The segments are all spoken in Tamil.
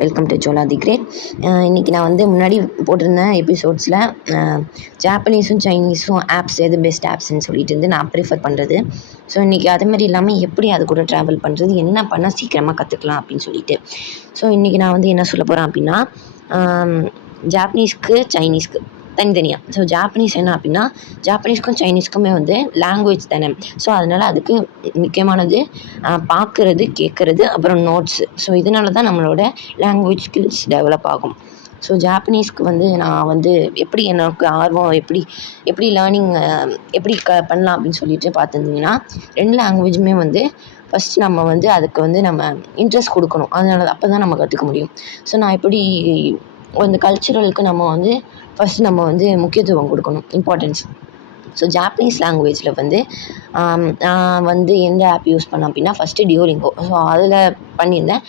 Welcome to Chola the great. இன்றைக்கி நான் வந்து முன்னாடி போட்டிருந்தேன் எபிசோட்ஸில் ஜாப்பனீஸும் சைனீஸும் ஆப்ஸ் எது பெஸ்ட் ஆப்ஸ்ன்னு சொல்லிட்டு இருந்து நான் ப்ரிஃபர் பண்ணுறது. ஸோ இன்றைக்கி அது மாதிரி இல்லாமல் எப்படி அது கூட ட்ராவல் பண்ணுறது, என்ன பண்ணால் சீக்கிரமாக கற்றுக்கலாம் அப்படின்னு சொல்லிட்டு. ஸோ இன்றைக்கி நான் வந்து என்ன சொல்ல போகிறேன் அப்படின்னா, ஜாப்பனீஸ்க்கு சைனீஸ்க்கு தனித்தனியாக. ஸோ ஜாப்பனீஸ் என்ன அப்படின்னா, ஜாப்பனீஸ்க்கும் சைனீஸ்க்குமே வந்து லாங்குவேஜ் தானே. ஸோ அதனால் அதுக்கு முக்கியமானது பார்க்குறது, கேட்குறது, அப்புறம் நோட்ஸு. ஸோ இதனால தான் நம்மளோட லாங்குவேஜ் ஸ்கில்ஸ் டெவலப் ஆகும். ஸோ ஜாப்பனீஸ்க்கு வந்து நான் வந்து எப்படி எனக்கு ஆர்வம் எப்படி லேர்னிங் எப்படி பண்ணலாம் அப்படின்னு சொல்லிட்டு பார்த்துருந்தீங்கன்னா, 2 லாங்குவேஜுமே வந்து ஃபஸ்ட் நம்ம வந்து அதுக்கு வந்து நம்ம இன்ட்ரெஸ்ட் கொடுக்கணும். அதனால அப்போ தான் நம்ம கற்றுக்க முடியும். ஸோ நான் எப்படி அந்த கல்ச்சுரலுக்கு நம்ம வந்து ஃபஸ்ட் நம்ம வந்து முக்கியத்துவம் கொடுக்கணும், இம்பார்ட்டன்ஸ். ஸோ ஜாப்பனீஸ் லாங்குவேஜில் வந்து நான் வந்து எந்த ஆப் யூஸ் பண்ணேன் அப்படின்னா, ஃபஸ்ட்டு டியோலிங்கோ. ஸோ அதில் பண்ணியிருந்தேன்.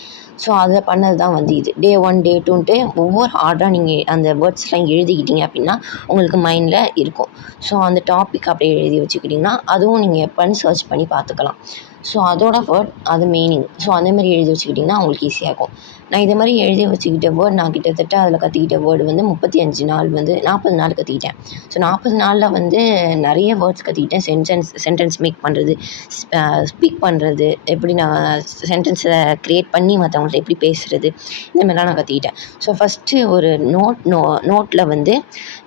ஸோ அதில் பண்ணது தான் வந்து இது டே 1 டே 2ன்ட்டு ஒவ்வொரு ஆர்டராக நீங்கள் அந்த வேர்ட்ஸ்லாம் எழுதிக்கிட்டீங்க அப்படின்னா உங்களுக்கு மைண்டில் இருக்கும். ஸோ அந்த டாபிக் அப்படியே எழுதி வச்சுக்கிட்டிங்கன்னா அதுவும் நீங்கள் எப்போன்னு சர்ச் பண்ணி பார்த்துக்கலாம். ஸோ அதோட வேர்ட் அது மீனிங். ஸோ அதேமாதிரி எழுதி வச்சுக்கிட்டிங்கன்னா உங்களுக்கு ஈஸியாக இருக்கும். நான் இதே மாதிரி எழுதி வச்சுக்கிட்ட வேர்ட் நான் கிட்டத்தட்ட அதில் கற்றுக்கிட்ட வேர்டு வந்து 35 நாள் வந்து 40 நாள் கற்றுக்கிட்டேன். ஸோ 40 நாளில் வந்து நிறைய வேர்ட்ஸ் கற்றுக்கிட்டேன். சென்டென்ஸ் மேக் பண்ணுறது, ஸ்பீக் பண்ணுறது, எப்படி நான் சென்டென்ஸை க்ரியேட் பண்ணி மற்றவங்கள்ட்ட எப்படி பேசுகிறது, இந்தமாதிரிலாம் நான் கற்றுக்கிட்டேன். ஸோ ஃபஸ்ட்டு ஒரு நோட்டில் வந்து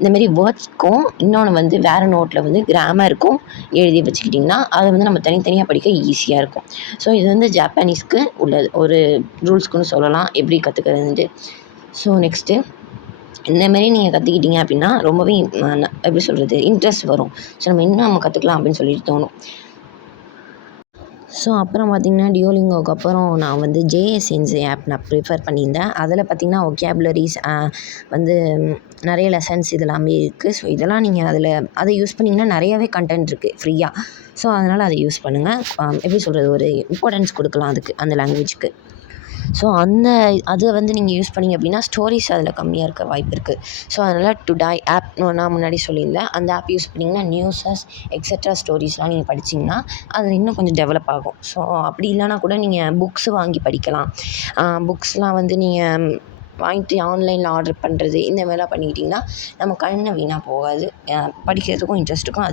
இந்தமாரி வேர்ட்ஸ்க்கும் இன்னொன்று வந்து வேறு நோட்டில் வந்து கிராமருக்கும் எழுதி வச்சுக்கிட்டிங்கன்னா அதை வந்து நம்ம தனித்தனியாக படிக்க ஈஸியாக இருக்கும். ஸோ இது வந்து ஜாப்பனீஸ்க்கு உள்ளது ஒரு ரூல்ஸ்க்குன்னு சொல்லலாம், எப்படி கற்றுக்கிறதுன்ட்டு. ஸோ நெக்ஸ்ட்டு இந்தமாரி நீங்கள் கற்றுக்கிட்டீங்க அப்படின்னா ரொம்பவே எப்படி சொல்கிறது, இன்ட்ரெஸ்ட் வரும். ஸோ நம்ம கற்றுக்கலாம் அப்படின்னு சொல்லிட்டு தோணும். ஸோ அப்புறம் பார்த்திங்கன்னா டியோலிங்கோக்கு அப்புறம் நான் வந்து ஜேஎஸ்என்சி ஆப் நான் ப்ரிஃபர் பண்ணியிருந்தேன். அதில் பார்த்திங்கன்னா ஒகேபுலரிஸ் வந்து நிறைய லெசன்ஸ் இதெல்லாமே இருக்குது. ஸோ இதெல்லாம் நீங்கள் அதை யூஸ் பண்ணிங்கன்னா நிறையாவே கண்டென்ட் இருக்குது ஃப்ரீயாக. ஸோ அதனால் அதை யூஸ் பண்ணுங்கள். எப்படி சொல்கிறது, ஒரு இம்பார்ட்டன்ஸ் கொடுக்கலாம் அதுக்கு, அந்த லாங்குவேஜ்க்கு. ஸோ அதை வந்து நீங்கள் யூஸ் பண்ணிங்க அப்படின்னா ஸ்டோரிஸ் அதில் கம்மியாக இருக்க வாய்ப்பு இருக்குது. ஸோ அதனால் டுடாய் ஆப் நான் முன்னாடி சொல்லியிருந்தேன், அந்த ஆப் யூஸ் பண்ணிங்கன்னா நியூஸஸ் எக்ஸட்ரா ஸ்டோரிஸ்லாம் நீங்கள் படிச்சிங்கன்னா அதில் இன்னும் கொஞ்சம் டெவலப் ஆகும். ஸோ அப்படி இல்லைனா கூட நீங்கள் புக்ஸ் வாங்கி படிக்கலாம். புக்ஸ்லாம் வந்து நீங்கள் வாங்கிட்டு ஆன்லைனில் ஆர்டர் பண்ணுறது இந்த மாதிரிலாம் பண்ணிக்கிட்டிங்கன்னா நம்ம கண்ணை வீணாக போகாது. படிக்கிறதுக்கும் இன்ட்ரெஸ்ட்டுக்கும்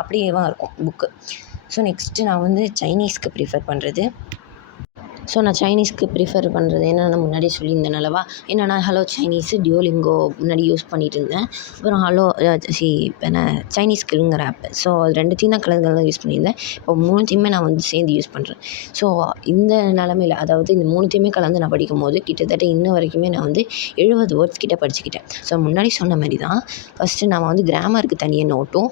அப்படியே தான் இருக்கும் புக்கு. ஸோ நெக்ஸ்ட்டு நான் வந்து சைனீஸ்க்கு ப்ரிஃபர் பண்ணுறது. ஸோ நான் சைனீஸ்க்கு ப்ரிஃபர் பண்ணுறது என்னென்னா முன்னாடியே சொல்லியிருந்தேன் அல்லவா, என்னென்னா ஹலோ சைனீஸு, டியோலிங்கோ முன்னாடி யூஸ் பண்ணிகிட்டு இருந்தேன். அப்புறம் இப்போ சைனீஸ்க்குங்கிற ஆப்பு. ஸோ அது 2த்தையும் தான் கலந்து யூஸ் பண்ணியிருந்தேன். இப்போ 3த்தையுமே நான் வந்து சேர்ந்து யூஸ் பண்ணுறேன். ஸோ இந்த நிலமையில், அதாவது இந்த 3த்தையுமே கலந்து நான் படிக்கும்போது கிட்டத்தட்ட இன்ன வரைக்குமே நான் வந்து 70 வேர்ட்ஸ் கிட்ட படிச்சுக்கிட்டேன். ஸோ முன்னாடி சொன்ன மாதிரி தான் ஃபஸ்ட்டு நம்ம வந்து கிராமருக்கு தனியாக நோட்டும்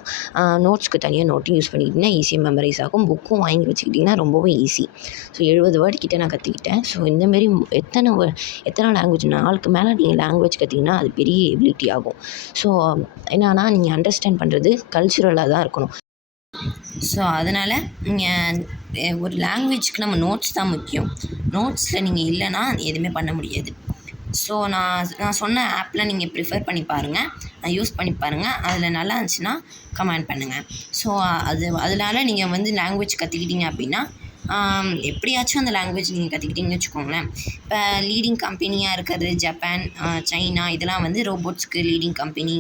நோட்ஸ்க்கு தனியாக நோட்டும் யூஸ் பண்ணிக்கிட்டிங்கன்னா ஈஸியாக மெமரைஸ் ஆகும். புக்கும் வாங்கி வச்சுக்கிட்டிங்கன்னா ரொம்பவே ஈஸி. ஸோ 70 வேர்டு கிட்ட நான் கற்றுக்கிட்டேன். ஸோ இந்தமாரி எத்தனை லாங்குவேஜ், 4க்கு மேலே நீங்கள் லாங்குவேஜ் கற்றுக்கிங்கன்னா அது பெரிய எபிலிட்டி ஆகும். ஸோ என்னன்னா நீங்கள் அண்டர்ஸ்டாண்ட் பண்ணுறது கல்ச்சுரலாக தான் இருக்கணும். ஸோ அதனால் நீங்கள் ஒரு லாங்குவேஜ்க்கு நம்ம நோட்ஸ் தான் முக்கியம். நோட்ஸில் நீங்கள் இல்லைன்னா எதுவுமே பண்ண முடியாது. ஸோ நான் சொன்ன ஆப்பில் நீங்கள் ப்ரிஃபர் பண்ணி பாருங்கள், யூஸ் பண்ணி பாருங்கள். அதில் நல்லா இருந்துச்சுன்னா கமெண்ட் பண்ணுங்கள். ஸோ அதனால நீங்கள் வந்து லாங்குவேஜ் கற்றுக்கிட்டீங்க அப்படின்னா எப்படியாச்சும் அந்த லாங்குவேஜ் நீங்கள் கற்றுக்கிட்டீங்கன்னு வச்சுக்கோங்களேன். இப்போ லீடிங் கம்பெனியாக இருக்கிறது ஜப்பான், சைனா, இதெல்லாம் வந்து ரோபோட்ஸ்க்கு லீடிங் கம்பெனி,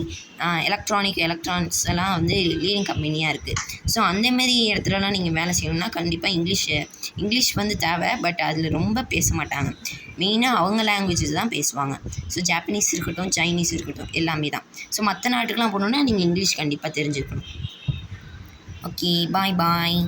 எலக்ட்ரானிக்ஸ் எல்லாம் வந்து லீடிங் கம்பெனியாக இருக்குது. ஸோ அந்தமாரி இடத்துலலாம் நீங்கள் வேலை செய்யணும்னா கண்டிப்பாக இங்கிலீஷ் வந்து தேவை. பட் அதில் ரொம்ப பேச மாட்டாங்க. மெயினாக அவங்க லாங்குவேஜஸ் தான் பேசுவாங்க. ஸோ ஜாப்பனீஸ் இருக்கட்டும், சைனீஸ் இருக்கட்டும், எல்லாமே தான். ஸோ மற்ற நாட்டுக்கெலாம் போகணுன்னா நீங்கள் இங்கிலீஷ் கண்டிப்பாக தெரிஞ்சுக்கணும். ஓகே, பாய்.